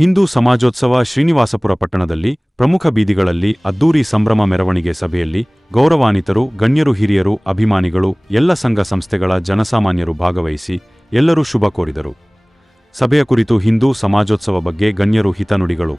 ಹಿಂದೂ ಸಮಾಜೋತ್ಸವ ಶ್ರೀನಿವಾಸಪುರ ಪಟ್ಟಣದಲ್ಲಿ ಪ್ರಮುಖ ಬೀದಿಗಳಲ್ಲಿ ಅದ್ದೂರಿ ಸಂಭ್ರಮ ಮೆರವಣಿಗೆ ಸಭೆಯಲ್ಲಿ ಗೌರವಾನ್ವಿತರು, ಗಣ್ಯರು, ಹಿರಿಯರು, ಅಭಿಮಾನಿಗಳು, ಎಲ್ಲ ಸಂಘ ಸಂಸ್ಥೆಗಳ ಜನಸಾಮಾನ್ಯರು ಭಾಗವಹಿಸಿ ಎಲ್ಲರೂ ಶುಭ ಕೋರಿದರು. ಸಭೆಯ ಕುರಿತು ಹಿಂದೂ ಸಮಾಜೋತ್ಸವ ಬಗ್ಗೆ ಗಣ್ಯರು ಹಿತನುಡಿಗಳು.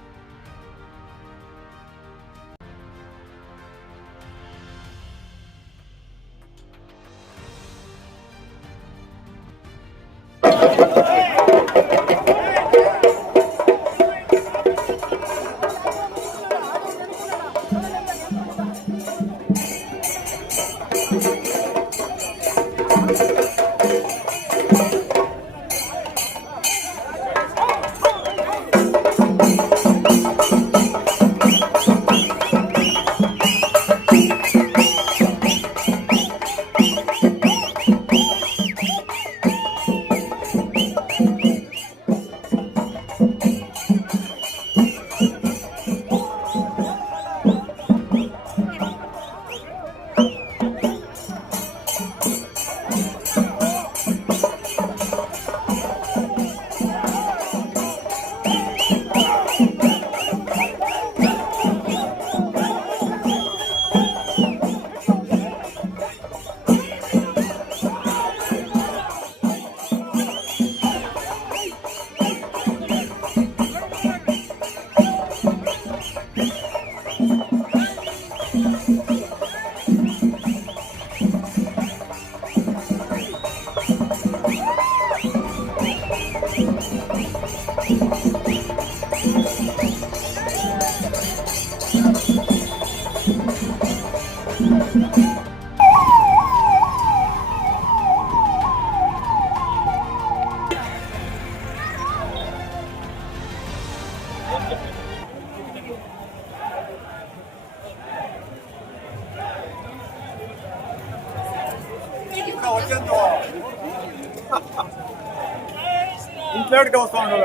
ఇంట్లోకి వస్తా ఉండవు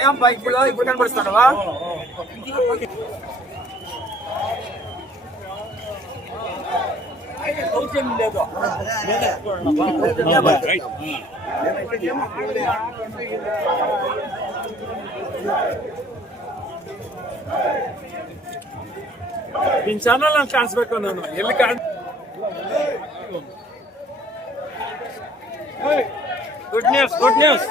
ఏం ఇప్పుడు ఇప్పుడు కనపడుతున్నావా ನಿನ್ ಚಾನಲ್ ನಾನು ಕಾಣಿಸ್ಬೇಕು ನಾನು ಎಲ್ಲಿ ಕಾಣ್ ಗುಡ್ ನ್ಯೂಸ್ ಗುಡ್ ನ್ಯೂಸ್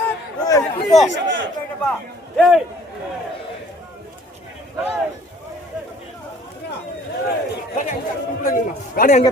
ಗಾಡಿ ಹಂಗೆ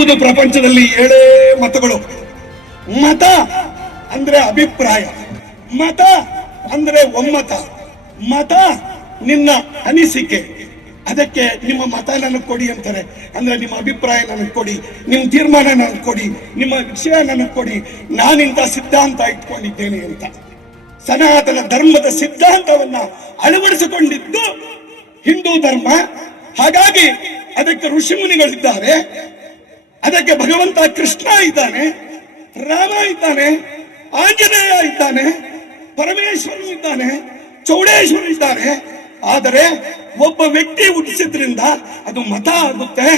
ಇರುವುದು ಪ್ರಪಂಚದಲ್ಲಿ ಏಳೇ ಮತಗಳು. ಮತ ಅಂದ್ರೆ ಅಭಿಪ್ರಾಯ. ಮತ ಅಂದ್ರೆ ಒಮ್ಮತ. ಮತ ನಿನ್ನ ಅನಿಸಿಕೆ. ಅದಕ್ಕೆ ನಿಮ್ಮ ಮತ ನನಗೆ ಕೊಡಿ ಅಂತಾರೆ. ಅಂದ್ರೆ ನಿಮ್ಮ ಅಭಿಪ್ರಾಯ ನನಗೆ ಕೊಡಿ ನಿಮ್ಮ ತೀರ್ಮಾನ ನನಗೆ ಕೊಡಿ, ನಿಮ್ಮ ವಿಷಯ ನನಗೆ ಕೊಡಿ ನಾನಿಂತ ಸಿದ್ಧಾಂತ ಇಟ್ಕೊಂಡಿದ್ದೇನೆ ಅಂತ. ಸನಾತನ ಧರ್ಮದ ಸಿದ್ಧಾಂತವನ್ನ ಅಳವಡಿಸಿಕೊಂಡಿದ್ದು ಹಿಂದೂ ಧರ್ಮ. ಹಾಗಾಗಿ ಅದಕ್ಕೆ ಋಷಿಮುನಿಗಳಿದ್ದಾರೆ ಅದಕ್ಕೆ ಭಗವಂತ ಕೃಷ್ಣ ಇದ್ದಾನೆ, ರಾಮ ಇದ್ದಾನೆ, ಆಂಜನೇಯ ಇದ್ದಾನೆ, ಪರಮೇಶ್ವರನು ಇದ್ದಾನೆ, ಚೌಡೇಶ್ವರ ಇದ್ದಾನೆ. ಆದರೆ ಒಬ್ಬ ವ್ಯಕ್ತಿ ಹುಟ್ಟಿಸಿದ್ರಿಂದ ಅದು ಮತ ಆಗುತ್ತೆ.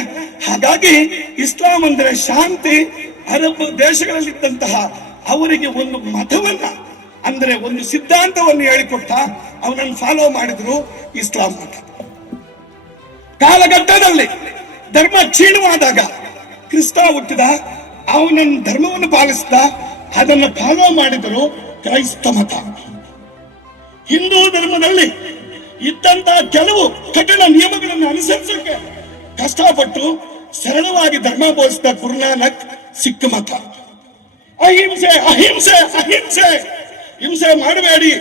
ಹಾಗಾಗಿ ಇಸ್ಲಾಂ ಅಂದ್ರೆ ಶಾಂತಿ, ಅರಬ್ ದೇಶಗಳಲ್ಲಿದ್ದಂತಹ ಅವರಿಗೆ ಒಂದು ಮತವನ್ನ, ಅಂದ್ರೆ ಒಂದು ಸಿದ್ಧಾಂತವನ್ನು ಹೇಳಿಕೊಟ್ಟ ಅವನನ್ನು ಫಾಲೋ ಮಾಡಿದ್ರು ಇಸ್ಲಾಂ ಮತ. ಕಾಲಘಟ್ಟದಲ್ಲಿ ಧರ್ಮ ಕ್ಷೀಣವಾದಾಗ ಕ್ರಿಸ್ತ ಹುಟ್ಟಿದ, ಅವನನ್ನು ಧರ್ಮವನ್ನು ಪಾಲಿಸಿದ, ಅದನ್ನು ಫಾಲೋ ಮಾಡಿದರು ಕ್ರೈಸ್ತ ಮತ. ಹಿಂದೂ ಧರ್ಮದಲ್ಲಿ ಇದ್ದಂತ ಕೆಲವು ಕಠಿಣ ನಿಯಮಗಳನ್ನು ಅನುಸರಿಸಕ್ಕೆ ಕಷ್ಟಪಟ್ಟು ಸರಳವಾಗಿ ಧರ್ಮ ಬೋಧಿಸಿದ ಗುರುನಾನಕ್ ಸಿಕ್ಕ ಮತ. ಅಹಿಂಸೆ ಅಹಿಂಸೆ ಅಹಿಂಸೆ! ಹಿಂಸೆ ಮಾಡಬೇಡಿ.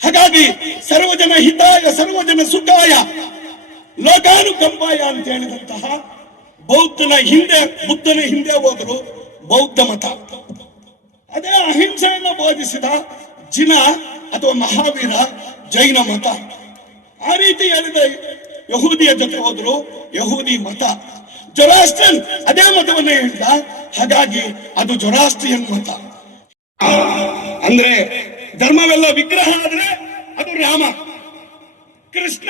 ಹಾಗಾಗಿ ಸರ್ವಜನ ಹಿತಾಯ, ಸರ್ವಜನ ಸುಖಾಯ, ಲೋಕಾನುಕಂಪಾಯ ಅಂತ ಹೇಳಿದಂತಹ ಬೌದ್ಧನ ಹಿಂದೆ, ಬುದ್ಧನ ಹಿಂದೆ ಹೋದ್ರು ಬೌದ್ಧ ಮತ. ಅದೇ ಅಹಿಂಸೆಯನ್ನು ಬೋಧಿಸಿದ ಜಿನ ಅಥವಾ ಮಹಾವೀರ ಜೈನ ಮತ. ಆ ರೀತಿ ಹೇಳಿದ ಯಹೂದಿಯ ಜೊತೆ ಹೋದ್ರು ಯಹೂದಿ ಮತ. ಜೊರಾಸ್ಟ್ರನ್ ಅದೇ ಮತವನ್ನೇ ಹೇಳಿದ, ಹಾಗಾಗಿ ಅದು ಜೊರಾಸ್ಟ್ರಿಯನ್ ಮತ. ಅಂದ್ರೆ ಧರ್ಮವೆಲ್ಲ ವಿಗ್ರಹ ಆದ್ರೆ ಅದು ರಾಮ. ಕೃಷ್ಣ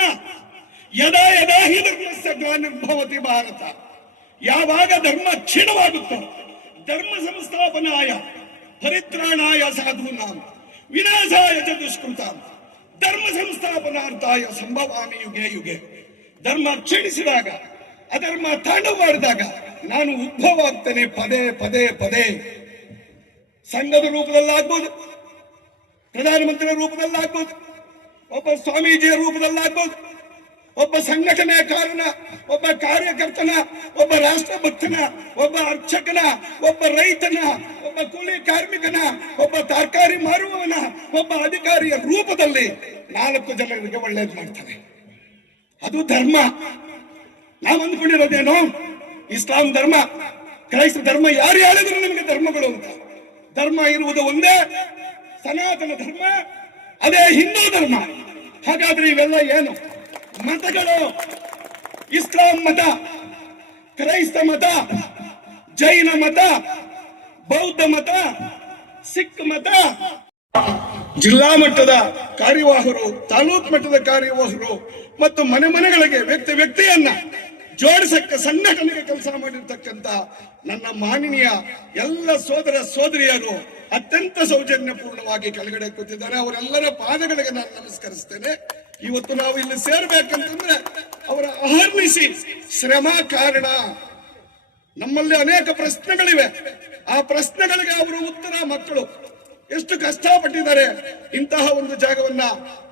ಯದಾ ಯದಾ ಧರ್ಮಸ್ಯ ಗ್ಲಾನಿರ್ಭವತಿ ಭಾರತ. ಯಾವಾಗ ಧರ್ಮ ಕ್ಷೀಣವಾಗುತ್ತೋ ಧರ್ಮ ಸಂಸ್ಥಾಪನಾಯ, ಪರಿತ್ರಾಣಾಯ ಸಾಧೂನಾಂ, ವಿನಾಶಾಯ ಚ ಧರ್ಮ ಸಂಸ್ಥಾಪನಾರ್ಥಾಯ ಸಂಭವಾಮಿ ಯುಗೆ ಯುಗೆ. ಧರ್ಮ ಕ್ಷೀಣಿಸಿದಾಗ ಅಧರ್ಮ ತಾಂಡವ ಮಾಡಿದಾಗ, ನಾನು ಉದ್ಭವ ಆಗ್ತೇನೆ ಪದೇ ಪದೇ ಪದೇ. ಸಂಘದ ರೂಪದಲ್ಲಾಗ್ಬೋದು, ಪ್ರಧಾನಮಂತ್ರಿಯ ರೂಪದಲ್ಲಾಗ್ಬೋದು, ಒಬ್ಬ ಸ್ವಾಮೀಜಿಯ ರೂಪದಲ್ಲಾಗ್ಬೋದು ಒಬ್ಬ ಸಂಘಟನೆಯ ಕಾರಣ, ಒಬ್ಬ ಕಾರ್ಯಕರ್ತನ, ಒಬ್ಬ ರಾಷ್ಟ್ರಭಕ್ತನ, ಒಬ್ಬ ಅರ್ಚಕನ, ಒಬ್ಬ ರೈತನ, ಒಬ್ಬ ಕೂಲಿ ಕಾರ್ಮಿಕನ, ಒಬ್ಬ ತರಕಾರಿ ಮಾರುವವನ, ಒಬ್ಬ ಅಧಿಕಾರಿಯ ರೂಪದಲ್ಲಿ ನಾಲ್ಕು ಜನರಿಗೆ ಒಳ್ಳೇದು ಮಾಡ್ತಾನೆ ಅದು ಧರ್ಮ. ನಾವು ಅಂದ್ಕೊಂಡಿರೋದೇನು? ಇಸ್ಲಾಂ ಧರ್ಮ. ಕ್ರೈಸ್ತ ಧರ್ಮ, ಯಾರು ಹೇಳಿದ್ರು ನಿಮಗೆ ಧರ್ಮಗಳು ಅಂತ? ಧರ್ಮ ಇರುವುದು ಒಂದೇ, ಸನಾತನ ಧರ್ಮ, ಅದೇ ಹಿಂದೂ ಧರ್ಮ. ಹಾಗಾದ್ರೆ ಇವೆಲ್ಲ ಏನು? ಮತಗಳು ಇಸ್ಲಾಂ ಮತ, ಕ್ರೈಸ್ತ ಮತ, ಜೈನ ಮತ, ಬೌದ್ಧ ಮತ, ಸಿಖ್ ಮತ. ಜಿಲ್ಲಾ ಮಟ್ಟದ ಕಾರ್ಯವಾಹರು, ತಾಲೂಕ್ ಮಟ್ಟದ ಕಾರ್ಯವಾಹರು ಮತ್ತು ಮನೆ ಮನೆಗಳಿಗೆ ವ್ಯಕ್ತಿ ವ್ಯಕ್ತಿಯನ್ನ ಜೋಡಿಸಕ್ಕೆ ಸಂಘಟನೆಗೆ ಕೆಲಸ ಮಾಡಿರ್ತಕ್ಕಂತ ನನ್ನ ಮಾನನೀಯ ಎಲ್ಲ ಸೋದರ ಸೋದರಿಯರು ಅತ್ಯಂತ ಸೌಜನ್ಯಪೂರ್ಣವಾಗಿ ಕೆಳಗಡೆ ಕೂತಿದ್ದಾರೆ. ಅವರೆಲ್ಲರ ಪಾದಗಳಿಗೆ ನಾನು ನಮಸ್ಕರಿಸ್ತೇನೆ. ಇವತ್ತು ನಾವು ಇಲ್ಲಿ ಸೇರ್ಬೇಕಂತಂದ್ರೆ ಅವರ ಅಹರ್ನಿಸಿ ಶ್ರಮ ಕಾರಣ. ನಮ್ಮಲ್ಲಿ ಅನೇಕ ಪ್ರಶ್ನೆಗಳಿವೆ. ಆ ಪ್ರಶ್ನೆಗಳಿಗೆ ಅವರು ಉತ್ತರ, ಮಕ್ಕಳು ಎಷ್ಟು ಕಷ್ಟಪಟ್ಟಿದ್ದಾರೆ. ಇಂತಹ ಒಂದು ಜಾಗವನ್ನ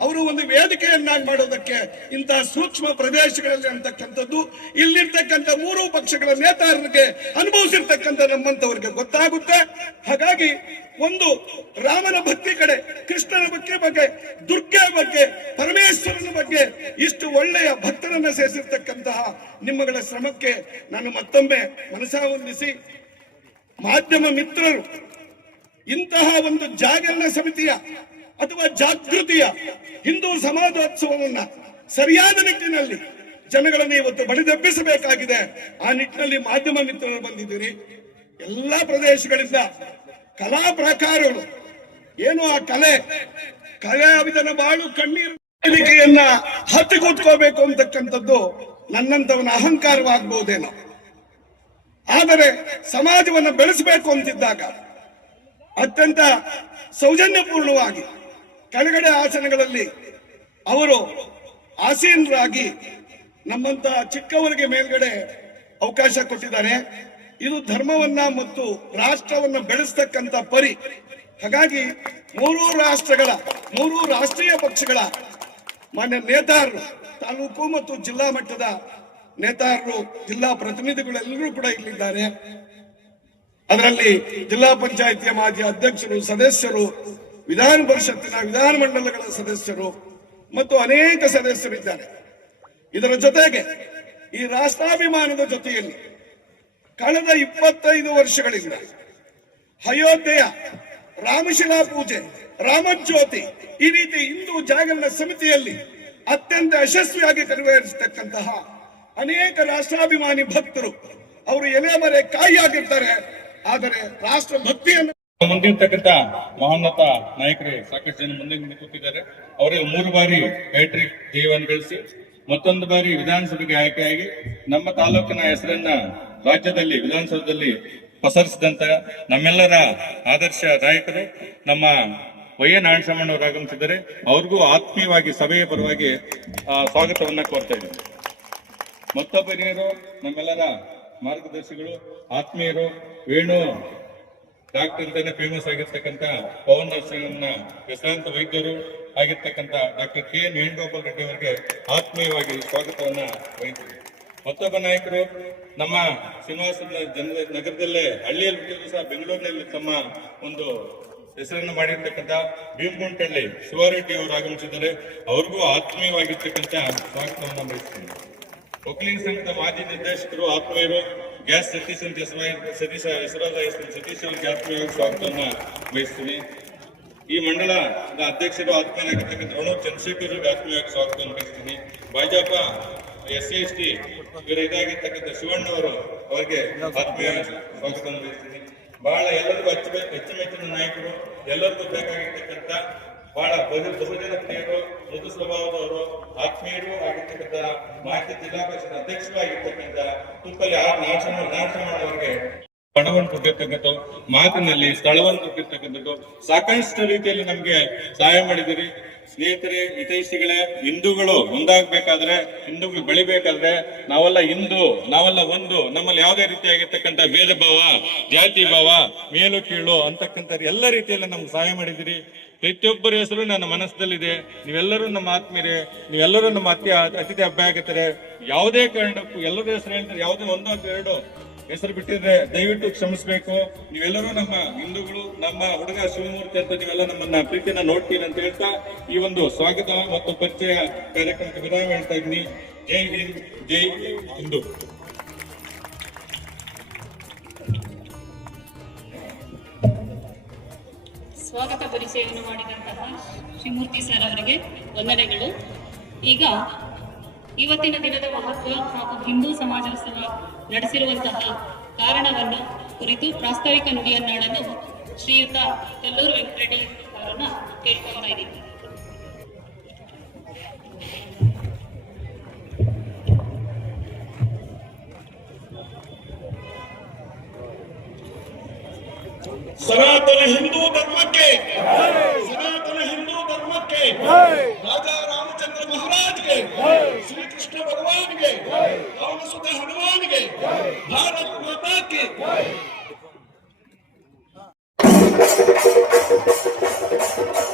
ಅವರು ಒಂದು ವೇದಿಕೆಯನ್ನಾಗಿ ಮಾಡೋದಕ್ಕೆ ಇಂತಹ ಸೂಕ್ಷ್ಮ ಪ್ರದೇಶಗಳಲ್ಲಿ ಅಂತಕ್ಕಂಥದ್ದು ಇಲ್ಲಿರ್ತಕ್ಕಂಥ ಮೂರು ಪಕ್ಷಗಳ ನೇತಾರರಿಗೆ ಅನುಭವಿಸಿರ್ತಕ್ಕಂಥ ನಮ್ಮಂತವರಿಗೆ ಗೊತ್ತಾಗುತ್ತೆ. ಹಾಗಾಗಿ ಒಂದು ರಾಮನ ಭಕ್ತಿ ಕಡೆ, ಕೃಷ್ಣನ ಬಗ್ಗೆ ಬಗ್ಗೆ ದುರ್ಗೆ ಬಗ್ಗೆ, ಪರಮೇಶ್ವರನ ಬಗ್ಗೆ ಇಷ್ಟು ಒಳ್ಳೆಯ ಭಕ್ತರನ್ನ ಸೇರಿಸಿರ್ತಕ್ಕಂತಹ ನಿಮ್ಮಗಳ ಶ್ರಮಕ್ಕೆ ನಾನು ಮತ್ತೊಮ್ಮೆ ಮನಸಾವಂದಿಸಿ ಮಾಧ್ಯಮ ಮಿತ್ರರು ಇಂತಹ ಒಂದು ಜಾಗರಣ ಸಮಿತಿಯ ಅಥವಾ ಜಾಗೃತಿಯ ಹಿಂದೂ ಸಮಾಜೋತ್ಸವವನ್ನ ಸರಿಯಾದ ನಿಟ್ಟಿನಲ್ಲಿ ಜನಗಳನ್ನು ಇವತ್ತು ಬಡಿದೆಬ್ಬಿಸಬೇಕಾಗಿದೆ. ಆ ನಿಟ್ಟಿನಲ್ಲಿ ಮಾಧ್ಯಮ ಮಿತ್ರರು ಬಂದಿದ್ದೀರಿ. ಎಲ್ಲಾ ಪ್ರದೇಶಗಳಿಂದ ಕಲಾ ಪ್ರಕಾರಗಳು, ಏನು ಆ ಕಲೆ ಕಲಾವಿದನ ಬಾಳು ಕಣ್ಣೀರು ಹತ್ತಿ ಕೂತ್ಕೋಬೇಕು ಅಂತಕ್ಕಂಥದ್ದು ನನ್ನಂತವನ ಅಹಂಕಾರವಾಗಬಹುದೇನೋ. ಆದರೆ ಸಮಾಜವನ್ನು ಬೆಳೆಸಬೇಕು ಅಂತಿದ್ದಾಗ ಅತ್ಯಂತ ಸೌಜನ್ಯಪೂರ್ಣವಾಗಿ ಕೆಳಗಡೆ ಆಸನಗಳಲ್ಲಿ ಅವರು ಆಸೀನರಾಗಿ ನಮ್ಮಂತ ಚಿಕ್ಕವರಿಗೆ ಮೇಲ್ಗಡೆ ಅವಕಾಶ ಕೊಟ್ಟಿದ್ದಾರೆ. ಇದು ಧರ್ಮವನ್ನ ಮತ್ತು ರಾಷ್ಟ್ರವನ್ನ ಬೆಳೆಸ್ತಕ್ಕಂತ ಪರಿ. ಹಾಗಾಗಿ ಮೂರು ರಾಷ್ಟ್ರಗಳ, ಮೂರು ರಾಷ್ಟ್ರೀಯ ಪಕ್ಷಗಳ ಮಾನ್ಯ ನೇತಾರರು, ತಾಲೂಕು ಮತ್ತು ಜಿಲ್ಲಾ ಮಟ್ಟದ ನೇತಾರರು, ಜಿಲ್ಲಾ ಪ್ರತಿನಿಧಿಗಳೆಲ್ಲರೂ ಕೂಡ ಇಲ್ಲಿದ್ದಾರೆ. ಅದರಲ್ಲಿ ಜಿಲ್ಲಾ ಪಂಚಾಯತಿಯ ಮಾಜಿ ಅಧ್ಯಕ್ಷರು, ಸದಸ್ಯರು, ವಿಧಾನ ಪರಿಷತ್ತಿನ ವಿಧಾನ ಮಂಡಲಗಳ ಸದಸ್ಯರು ಮತ್ತು ಅನೇಕ ಸದಸ್ಯರಿದ್ದಾರೆ ಇದರ ಜೊತೆಗೆ ಈ ರಾಷ್ಟ್ರಾಭಿಮಾನದ ಜೊತೆಯಲ್ಲಿ ಕಳೆದ ಇಪ್ಪತ್ತೈದು ವರ್ಷಗಳಿಂದ ಅಯೋಧ್ಯೆಯ ರಾಮಶಿಲಾ ಪೂಜೆ, ರಾಮಜ್ಯೋತಿ ಈ ರೀತಿ ಹಿಂದೂ ಜಾಗರಣ ಸಮಿತಿಯಲ್ಲಿ ಅತ್ಯಂತ ಯಶಸ್ವಿಯಾಗಿ ನೆರವೇರಿಸತಕ್ಕಂತಹ ಅನೇಕ ರಾಷ್ಟ್ರಾಭಿಮಾನಿ ಭಕ್ತರು ಅವರು ಎಲೆ ಮರೆ ಕಾಯಿಯಾಗಿರ್ತಾರೆ. ಆದರೆ ರಾಷ್ಟ್ರ ಭಕ್ತಿಯನ್ನು ಮುಂದಿರ್ತಕ್ಕಂಥ ಮಹೋನ್ನತ ನಾಯಕರು ಸಾಕಷ್ಟು ಜನ ಮುಂದೆ ನಿಂತಿದ್ದಾರೆ ಅವರೇ ಮೂರು ಬಾರಿ ಹ್ಯಾಟ್ರಿಕ್ ಜೀವನ ಗಳಿಸಿ, ಮತ್ತೊಂದು ಬಾರಿ ವಿಧಾನಸಭೆಗೆ ಆಯ್ಕೆಯಾಗಿ ನಮ್ಮ ತಾಲೂಕಿನ ಹೆಸರನ್ನ ರಾಜ್ಯದಲ್ಲಿ, ವಿಧಾನಸೌಧದಲ್ಲಿ ಪಸರಿಸಿದಂತ ನಮ್ಮೆಲ್ಲರ ಆದರ್ಶ ನಾಯಕರು, ನಮ್ಮ ವೈ ಎನ್ ನಾರಾಯಣಸ್ವಾಮಣ್ಣವರು ಆಗಮಿಸಿದ್ದಾರೆ. ಅವ್ರಿಗೂ ಆತ್ಮೀಯವಾಗಿ, ಸಭೆಯ ಪರವಾಗಿ ಸ್ವಾಗತವನ್ನ ಕೋರ್ತಾ ಇದ್ದೀವಿ ಮತ್ತೊಬ್ಬರಿಯರು ನಮ್ಮೆಲ್ಲರ ಮಾರ್ಗದರ್ಶಿಗಳು, ಆತ್ಮೀಯರು, ವೇಣು, ಡಾಕ್ಟರ್ ಅಂತಾನೆ ಫೇಮಸ್ ಆಗಿರ್ತಕ್ಕಂಥ ಪವನ್ ನರ್ಸಿಂಗ್ನ ವಿಶ್ರಾಂತ ವೈದ್ಯರು ಆಗಿರ್ತಕ್ಕಂಥ doctor K N Venugopal Reddy ಅವರಿಗೆ ಆತ್ಮೀಯವಾಗಿ ಸ್ವಾಗತವನ್ನ ವಹಿಸಿದೆ ಮತ್ತೊಬ್ಬ ನಾಯಕರು ನಮ್ಮ ಶ್ರೀನಿವಾಸ ಜನ, ನಗರದಲ್ಲೇ, ಹಳ್ಳಿಯಲ್ಲಿ ಹುಟ್ಟಿದ್ರು ಸಹ ಬೆಂಗಳೂರಿನಲ್ಲಿ ತಮ್ಮ ಒಂದು ಹೆಸರನ್ನು ಮಾಡಿರ್ತಕ್ಕಂಥ ಭೀಮಗುಂಟಳ್ಳಿ ಶಿವಾರೆಡ್ಡಿ ಅವರು ಆಗಮಿಸಿದ್ದಾರೆ. ಅವ್ರಿಗೂ ಆತ್ಮೀಯವಾಗಿರ್ತಕ್ಕಂಥ ಸ್ವಾಗತವನ್ನು ಬಯಸ್ತೀನಿ ಒಕ್ಕಲಿಗ ಸಂಘದ ಮಾಜಿ ನಿರ್ದೇಶಕರು, ಆತ್ಮೀಯರು, ಗ್ಯಾಸ್ ಸತೀಶ್ ಅಂತ ಸತೀಶ, ಹೆಸರಾದ ಹೆಸರು ಸತೀಶ್ ಅವರಿಗೆ ಆತ್ಮೀಯವಾಗಿ ಸ್ವಾಗತವನ್ನ ಬಯಸ್ತೀನಿ ಈ ಮಂಡಳದ ಅಧ್ಯಕ್ಷರು ಆತ್ಮೀಯರಾಗಿರ್ತಕ್ಕಂಥ ರಣೋಜ್ ಚಂದ್ರಶೇಖರ್ ಅವರಿಗೆ ಆತ್ಮೀಯವಾಗಿ ಸ್ವಾಗತವನ್ನು ಬಯಸ್ತೀನಿ Bhajapa, S C S T, ಇವರ ಇದಾಗಿರ್ತಕ್ಕಂಥ ಶಿವಣ್ಣ ಅವರು ಅವರಿಗೆ ಆತ್ಮೀಯ ಸ್ವಾಗತವನ್ನು ಬಯಸ್ತೀನಿ ಬಹಳ ಎಲ್ಲರಿಗೂ ಅಚ್ಚ ಅಚ್ಚುಮೆಚ್ಚಿನ ನಾಯಕರು, ಎಲ್ಲರಿಗೂ ಬೇಕಾಗಿರ್ತಕ್ಕಂಥ ಬಹಳ ಬಹು ಬಹುಜನ ಪ್ರಿಯರು ಮೃದು ಸ್ವಭಾವದವರು ಆತ್ಮೀಯರು ಆಗಿರ್ತಕ್ಕಂಥ ಮಾಹಿತಿ ಜಿಲ್ಲಾ ಪರಿಷತ್ ಅಧ್ಯಕ್ಷರು ಆಗಿರ್ತಕ್ಕಂಥ ತುಪ್ಪಲ್ಲಿ ಆರ್ ನಾಶನ ನಾಶ ಅವರಿಗೆ ಹಣವನ್ನು ಕೊಟ್ಟಿರ್ತಕ್ಕಂಥದ್ದು, ಮಾತಿನಲ್ಲಿ ಸ್ಥಳವನ್ನು ಕೊಟ್ಟಿರ್ತಕ್ಕಂಥದ್ದು. ಸಾಕಷ್ಟು ರೀತಿಯಲ್ಲಿ ನಮ್ಗೆ ಸಹಾಯ ಮಾಡಿದಿರಿ ಸ್ನೇಹಿತರೆ, ಹಿತೈಷಿಗಳೇ, ಹಿಂದೂಗಳು ಒಂದಾಗ್ಬೇಕಾದ್ರೆ, ಹಿಂದೂಗಳು ಬೆಳಿಬೇಕಾದ್ರೆ ನಾವೆಲ್ಲ ಹಿಂದೂ, ನಾವೆಲ್ಲ ಒಂದು, ನಮ್ಮಲ್ಲಿ ಯಾವುದೇ ರೀತಿಯಾಗಿರ್ತಕ್ಕಂಥ ಭೇದ ಭಾವ ಜಾತಿ ಭಾವ ಮೇಲು ಕೀಳು ಅಂತಕ್ಕಂಥ ಎಲ್ಲ ರೀತಿಯಲ್ಲಿ ನಮ್ಗೆ ಸಹಾಯ ಮಾಡಿದಿರಿ ಪ್ರತಿಯೊಬ್ಬರ ಹೆಸರು ನನ್ನ ಮನಸ್ಸಲ್ಲಿದೆ ನೀವೆಲ್ಲರೂ ನಮ್ಮ ಆತ್ಮೀಯರೇ, ನೀವೆಲ್ಲರೂ ನಮ್ಮ ಅತಿ ಅತಿಥಿ ಅಭ್ಯಾಗತರೆ ಯಾವುದೇ ಕಾರಣಕ್ಕೂ ಎಲ್ಲರ ಹೆಸರು ಹೇಳ್ತಾರೆ. ಯಾವುದೇ ಒಂದು ಎರಡು ಹೆಸರು ಬಿಟ್ಟಿದ್ರೆ ದಯವಿಟ್ಟು ಕ್ಷಮಿಸಬೇಕು. ನೀವೆಲ್ಲರೂ ನಮ್ಮ ಹಿಂದೂಗಳು, ನಮ್ಮ ಹುಡುಗ ಶಿವಮೂರ್ತಿ ಅಂತ ನೀವೆಲ್ಲ ನಮ್ಮನ್ನ ಪ್ರೀತಿನ ನೋಡ್ತೀರಿ ಅಂತ ಹೇಳ್ತಾ ಈ ಒಂದು ಸ್ವಾಗತ ಮತ್ತು ಪರಿಚಯ ಕಾರ್ಯಕ್ರಮಕ್ಕೆ ವಿರಾಮ ಹೇಳ್ತಾ ಇದ್ದೀನಿ. ಜೈ ಹಿಂದ್, ಜೈ ಹಿಂದೂ. ಸ್ವಾಗತ ಪರಿಚಯವನ್ನು ಮಾಡಿದಂತಹ ಶ್ರೀಮೂರ್ತಿ ಸರ್ ಅವರಿಗೆ ವಂದನೆಗಳು. ಈಗ ಇವತ್ತಿನ ದಿನದ ಮಹತ್ವ ಹಾಗೂ ಹಿಂದೂ ಸಮಾಜೋತ್ಸವ ನಡೆಸಿರುವಂತಹ ಕಾರಣವನ್ನು ಕುರಿತು ಪ್ರಾಸ್ತಾವಿಕ ನುಡಿಯನ್ನಾಡಲು ಶ್ರೀಯುತ ಕಲ್ಲೂರು ವೆಂಕಟರೆಡ್ಡಿ ಅವರನ್ನು ಕೇಳ್ಕೊಳ್ತಾ ಇದ್ದೀನಿ. ಸನಾತನ ಹಿಂದೂ ಧರ್ಮಕ್ಕೆ ಸನಾತನ ಹಿಂದೂ ಧರ್ಮಕ್ಕೆ ರಾಜಾ ರಾಮಚಂದ್ರ ಮಹಾರಾಜ್ಗೆ ಶ್ರೀಕೃಷ್ಣ ಭಗವಾನ್ಗೆ ಅವನ ಸುತ ಹನುಮಾನ್ಗೆ ಭಾರತ್ ಮಾತಾಕ್ಕೆ ಪೂರ್ಣ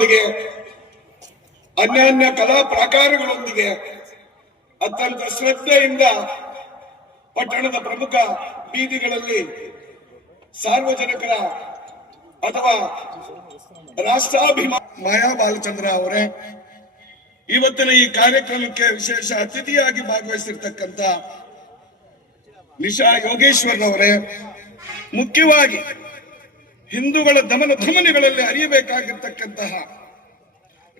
ಕುಂಭಗಳೊಂದಿಗೆ ಅನ್ಯಾನ್ಯ ಕಲಾ ಪ್ರಾಕಾರಗಳೊಂದಿಗೆ, ಅತ್ಯಂತ ಶ್ರದ್ಧೆಯಿಂದ ಪಟ್ಟಣದ ಪ್ರಮುಖ ಬೀದಿಗಳಲ್ಲಿ ಸಾರ್ವಜನಿಕರ ಅಥವಾ ರಾಷ್ಟ್ರಾಭಿಮಾನ ಮಾಯಾ ಬಾಲಚಂದ್ರ ಅವರೇ, ಇವತ್ತಿನ ಈ ಕಾರ್ಯಕ್ರಮಕ್ಕೆ ವಿಶೇಷ ಅತಿಥಿಯಾಗಿ ಭಾಗವಹಿಸಿರ್ತಕ್ಕಂಥ ನಿಶಾ ಯೋಗೇಶ್ವರ್ ಅವರೇ, ಮುಖ್ಯವಾಗಿ ಹಿಂದೂಗಳ ದಮನ ಧಮನಿಗಳಲ್ಲಿ ಅರಿಯಬೇಕಾಗಿರ್ತಕ್ಕಂತಹ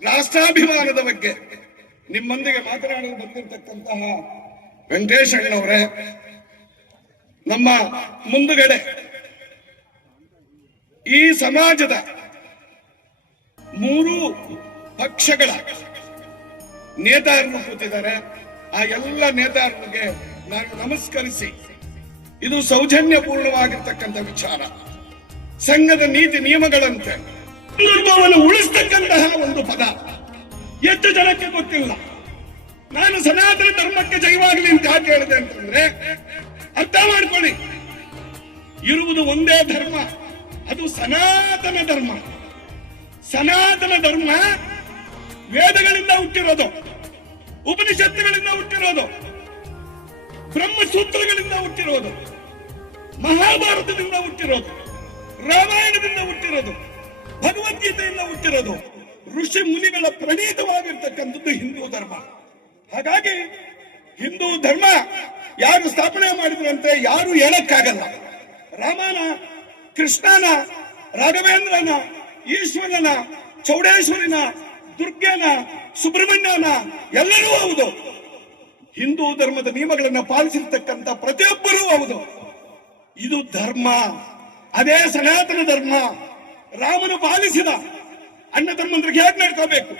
ರಾಷ್ಟ್ರಾಭಿಮಾನದ ಬಗ್ಗೆ ನಿಮ್ಮೊಂದಿಗೆ ಮಾತನಾಡಲು ಬಂದಿರತಕ್ಕಂತಹ ವೆಂಕಟೇಶ್ ಅಣ್ಣವರೇ, ನಮ್ಮ ಮುಂದುಗಡೆ ಈ ಸಮಾಜದ ಮೂರು ಪಕ್ಷಗಳ ನೇತಾರರು ಕೂತಿದ್ದಾರೆ. ಆ ಎಲ್ಲ ನೇತಾರರಿಗೆ ನಾನು ನಮಸ್ಕರಿಸಿ, ಇದು ಸೌಜನ್ಯಪೂರ್ಣವಾಗಿರ್ತಕ್ಕಂಥ ವಿಚಾರ. ಸಂಘದ ನೀತಿ ನಿಯಮಗಳಂತೆ. ಹಿಂದುತ್ವವನ್ನು ಉಳಿಸ್ತಕ್ಕಂತಹ ಒಂದು ಪದ. ಎಷ್ಟು ಜನಕ್ಕೆ ಗೊತ್ತಿಲ್ಲ. ನಾನು ಸನಾತನ ಧರ್ಮಕ್ಕೆ ಜಯವಾಗಲಿ ಅಂತ ಯಾಕೆ ಹೇಳಿದೆ ಅಂತಂದ್ರೆ, ಅರ್ಥ ಮಾಡ್ಕೊಳ್ಳಿ. ಇರುವುದು ಒಂದೇ ಧರ್ಮ, ಅದು ಸನಾತನ ಧರ್ಮ. ಸನಾತನ ಧರ್ಮ ವೇದಗಳಿಂದ ಹುಟ್ಟಿರೋದು, ಉಪನಿಷತ್ತುಗಳಿಂದ ಹುಟ್ಟಿರೋದು, ಬ್ರಹ್ಮಸೂತ್ರಗಳಿಂದ ಹುಟ್ಟಿರೋದು, ಮಹಾಭಾರತದಿಂದ ಹುಟ್ಟಿರೋದು. ರಾಮಾಯಣದಿಂದ ಹುಟ್ಟಿರೋದು, ಭಗವದ್ಗೀತೆಯಿಂದ ಹುಟ್ಟಿರೋದು, ಋಷಿ ಮುನಿಗಳ ಪ್ರಣೀತವಾಗಿರ್ತಕ್ಕಂಥದ್ದು ಹಿಂದೂ ಧರ್ಮ. ಹಾಗಾಗಿ ಹಿಂದೂ ಧರ್ಮ ಯಾರು ಸ್ಥಾಪನೆ ಮಾಡಿದ್ರಂತೆ ಯಾರು ಹೇಳಕ್ಕಾಗಲ್ಲ. ರಾಮನ, ಕೃಷ್ಣನ, ರಾಘವೇಂದ್ರನ, ಈಶ್ವರನ, ಚೌಡೇಶ್ವರಿನ, ದುರ್ಗನ, ಸುಬ್ರಹ್ಮಣ್ಯನ ಎಲ್ಲರೂ ಹೌದು. ಹಿಂದೂ ಧರ್ಮದ ನಿಯಮಗಳನ್ನು ಪಾಲಿಸಿರ್ತಕ್ಕಂಥ ಪ್ರತಿಯೊಬ್ಬರೂ ಹೌದು. ಇದು ಧರ್ಮ. ಅದೇ ಸನಾತನ ಧರ್ಮ. ರಾಮನು ಪಾಲಿಸಿದ ಅಣ್ಣ ತಮ್ಮಂದ್ರಿಗೆ ಹೇಗೆ ನಡ್ಕೋಬೇಕು?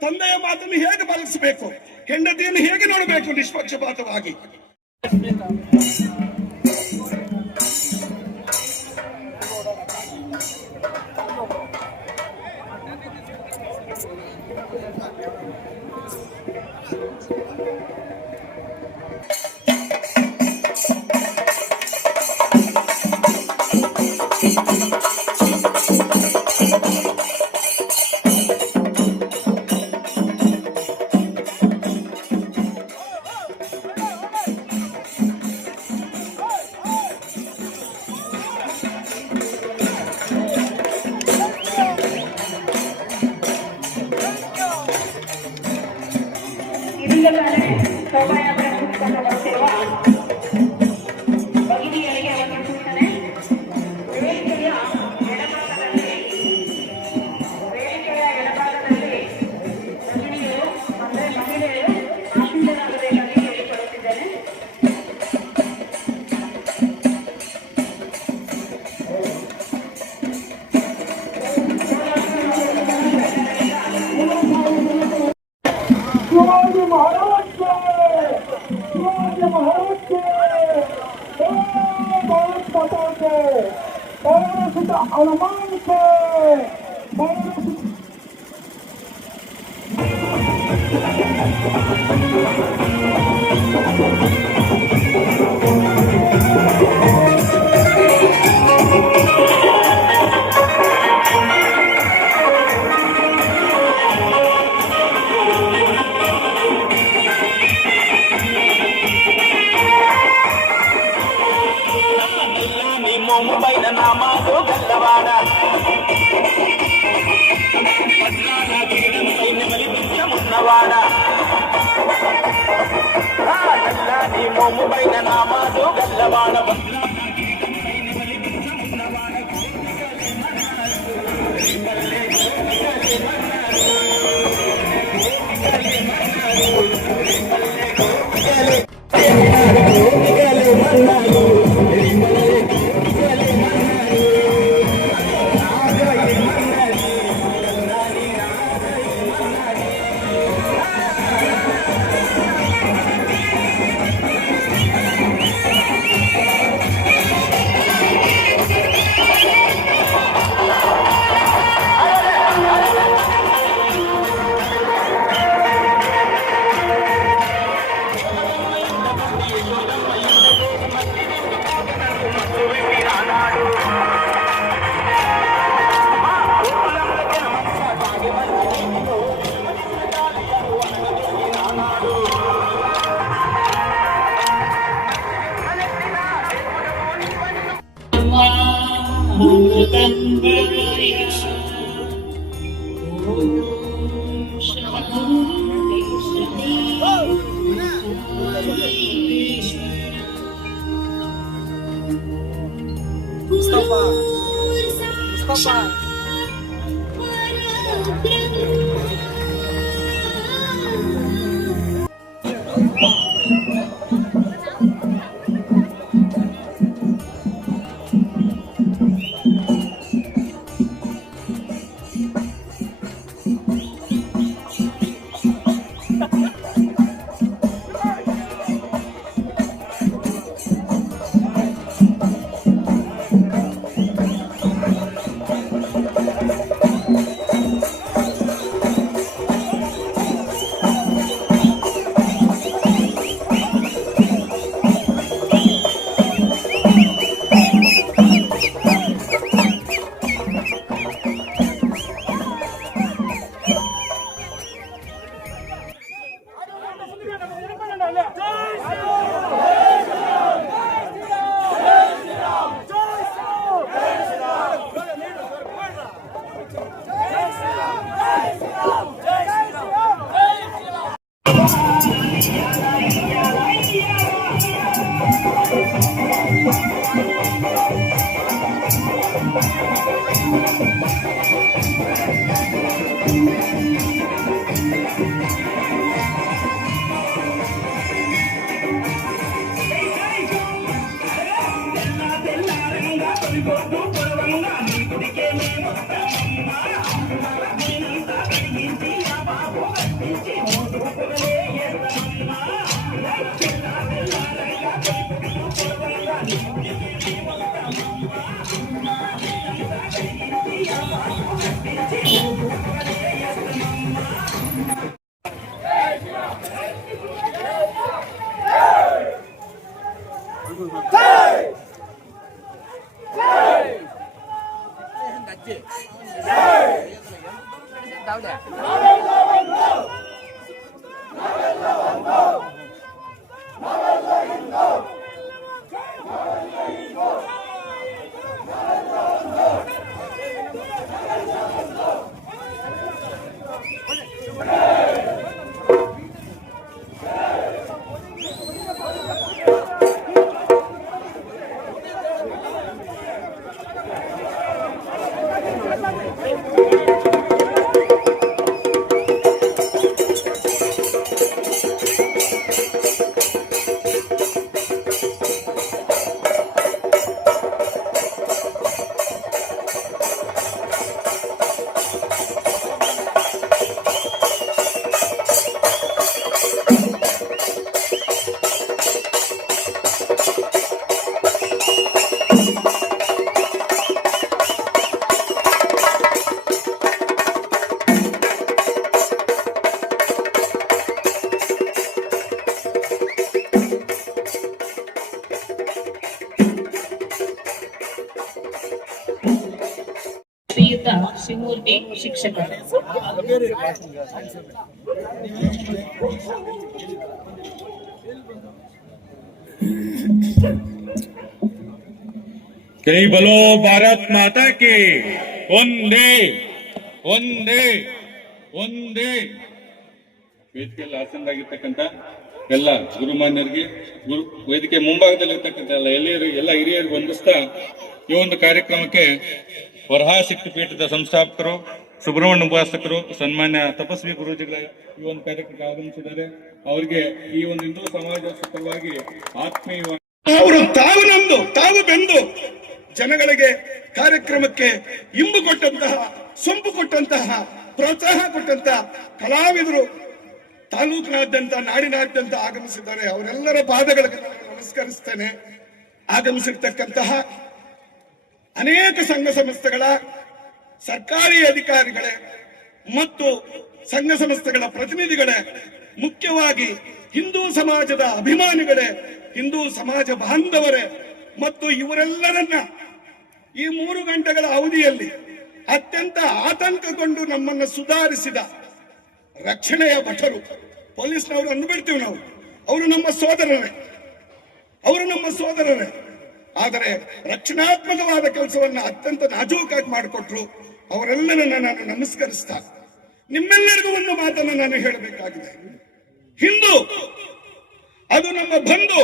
ತಂದೆಯ ಮಾತನ್ನು ಹೇಗೆ ಪಾಲಿಸಬೇಕು? ಹೆಂಡತಿಯನ್ನು ಹೇಗೆ ನೋಡಬೇಕು ನಿಷ್ಪಕ್ಷಪಾತವಾಗಿ? Mustafa. Mustafa. すごい!哎。先倒点。ಶಿಕ್ಷಕರು. ಜೈ ಬಲೋ ಭಾರತ್ ಮಾತಾ ಕಿ, ಒಂದೇ ಒಂದೇ ಒಂದೇ. ವೇದಿಕೆಯಲ್ಲಿ ಆಸನರಾಗಿರ್ತಕ್ಕಂಥ ಎಲ್ಲ ಗುರುಮಾನ್ಯರಿಗೆ, ಗುರು ವೇದಿಕೆ ಮುಂಭಾಗದಲ್ಲಿರ್ತಕ್ಕಂಥ ಎಲ್ಲ ಎಲ್ಲ ಹಿರಿಯರಿಗೆ ವಂದಿಸ್ತಾ ಈ ಒಂದು ಕಾರ್ಯಕ್ರಮಕ್ಕೆ ವರಹಾಶಕ್ತಿ ಪೀಠದ ಸಂಸ್ಥಾಪಕರು, ಸುಬ್ರಹ್ಮಣ್ಯ ಉಪಾಸಕರು, ಸನ್ಮಾನ್ಯ ತಪಸ್ವಿ ಗುರುಜಿಗಳ ಈ ಒಂದು ಕಾರ್ಯಕ್ರಮಕ್ಕೆ ಆಗಮಿಸಿದ್ದಾರೆ. ಅವರಿಗೆ ಈ ಒಂದು ಹಿಂದೂ ಸಮಾಜ ಪರವಾಗಿ ಆತ್ಮೀಯ ಅವರು ತಾವು ನಮ್ದು ತಾವು ಬೆಂದು ಜನಗಳಿಗೆ ಕಾರ್ಯಕ್ರಮಕ್ಕೆ ಇಂಬು ಕೊಟ್ಟಂತಹ, ಸೊಂಪು ಕೊಟ್ಟಂತಹ, ಪ್ರೋತ್ಸಾಹ ಕೊಟ್ಟಂತಹ ಕಲಾವಿದರು ತಾಲೂಕಿನಾದ್ಯಂತ, ನಾಡಿನಾದ್ಯಂತ ಆಗಮಿಸಿದ್ದಾರೆ. ಅವರೆಲ್ಲರ ಪಾದಗಳಿಗೆ ನಮಸ್ಕರಿಸ್ತೇನೆ. ಆಗಮಿಸಿರ್ತಕ್ಕಂತಹ ಅನೇಕ ಸಂಘ ಸಂಸ್ಥೆಗಳ ಸರ್ಕಾರಿ ಅಧಿಕಾರಿಗಳೇ ಮತ್ತು ಸಂಘ ಸಂಸ್ಥೆಗಳ ಪ್ರತಿನಿಧಿಗಳೇ, ಮುಖ್ಯವಾಗಿ ಹಿಂದೂ ಸಮಾಜದ ಅಭಿಮಾನಿಗಳೇ, ಹಿಂದೂ ಸಮಾಜ ಬಾಂಧವರೇ ಮತ್ತು ಇವರೆಲ್ಲರನ್ನ ಈ ಮೂರು ಗಂಟೆಗಳ ಅವಧಿಯಲ್ಲಿ ಅತ್ಯಂತ ಆತಂಕಗೊಂಡು ನಮ್ಮನ್ನ ಸುಧಾರಿಸಿದ ರಕ್ಷಣೆಯ ಭಟರು, ಪೊಲೀಸ್ನವರು ಅಂದ್ಬಿಡ್ತೀವಿ ನಾವು. ಅವರು ನಮ್ಮ ಸೋದರರೇ. ಅವರು ನಮ್ಮ ಸೋದರರೇ. ಆದರೆ ರಕ್ಷಣಾತ್ಮಕವಾದ ಕೆಲಸವನ್ನ ಅತ್ಯಂತ ನಾಜೂಕಾಗಿ ಮಾಡಿಕೊಟ್ರು ಅವರೆಲ್ಲರನ್ನ ನಾನು ನಮಸ್ಕರಿಸ್ತಾ ನಿಮ್ಮೆಲ್ಲರಿಗೂ ಒಂದು ಮಾತನ್ನು ನಾನು ಹೇಳಬೇಕಾಗಿದೆ. ಹಿಂದೂ, ಅದು ನಮ್ಮ ಬಂಧು.